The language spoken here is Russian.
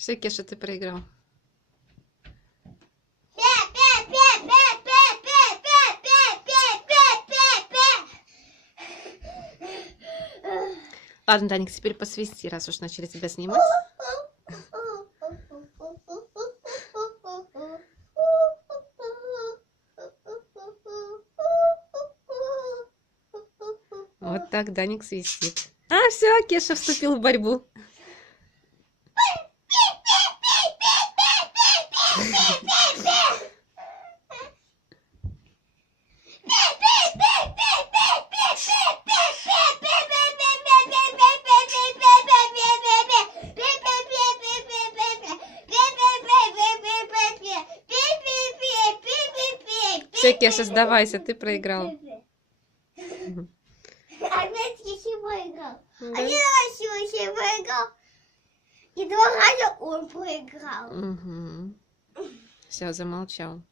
Все, Кеша, ты проиграл. Ладно, Даник, теперь посвисти, раз уж начали тебя снимать. Вот так Даник свистит. А, все, Кеша вступил в борьбу. Все, Кеша, сдавайся, ты проиграл. Опять еще выиграл. Да? Один раз еще выиграл. И 2 раза он проиграл. Все, замолчал.